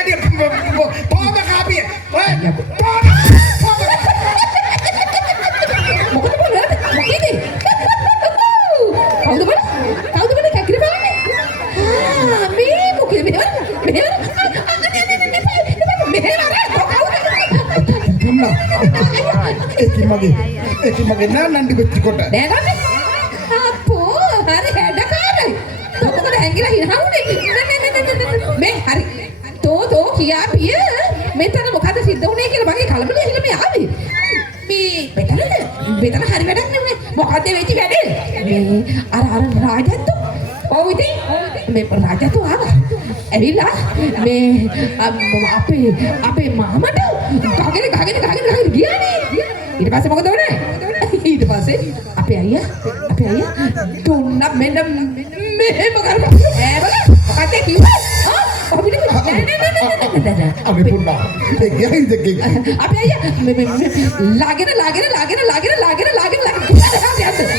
gadi poma kapiye ඔය මොකද බලන්නේ මොකේද කවුද බලන්නේ කැකිරි බලන්නේ මේ මොකේද මෙහෙම ඒකි මගේ නන්නන්ඩි වෙච්ච කොට නෑනන්නේ අපෝ හරි හැඩකාරයි මොකද හැංගිලා හිරහුනේ මේ හරි තෝ කියා පිය මෙතන මොකද සිද්ධ වුනේ කියලා මගේ කලබලෙ හිල මේ ආවේ මේ මෙතන හරි වැඩක් නෙමෙයි මොකද වෙච්ච වැඩේ මේ අර රාජත්තු ඔව් ඉතින් මේ රාජත්තු ආවා ඇවිල්ලා මේ අපේ මාමට ගහගෙන ගියානේ ඊට පස්සේ මොකද වුනේ ඊට පස්සේ අපේ අයියා දුන්න මෙන්න මෙහෙම කරපුවා මොකද කිව්වේ අපේ පුණා ඒ ගියයිද අපේ අයියා ලාගෙන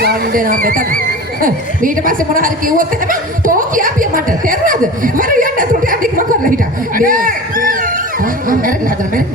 ලන්ඩේ මෙතන ඊට පස්සේ මොන හරි කිව්වොත් එහෙම තෝ කියාපිය මට තේරුණාද මම යන්න අතට යන්න මම කරලා හිටා මම හදන්න